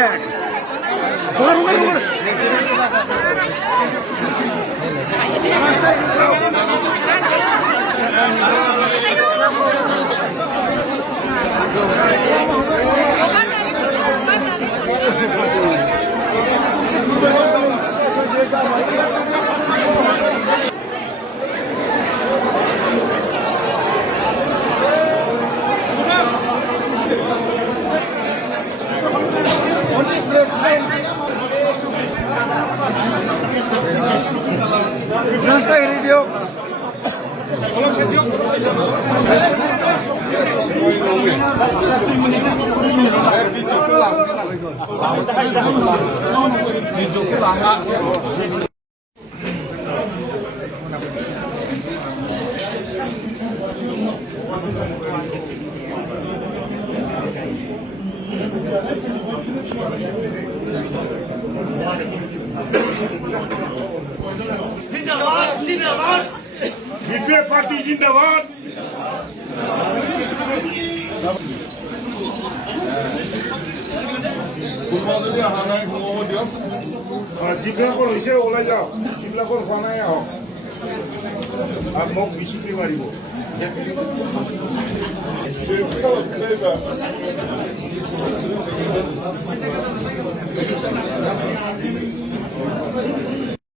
এক রেডিও जिंदाबाद जिंदाबाद बीपीएफ पार्टी जिंदाबाद যিবিলাকৰ হৈছে ওলাই যাওক যিবিলাকৰ হোৱা নাই আহক আৰু মোক বেছিকৈ মাৰিব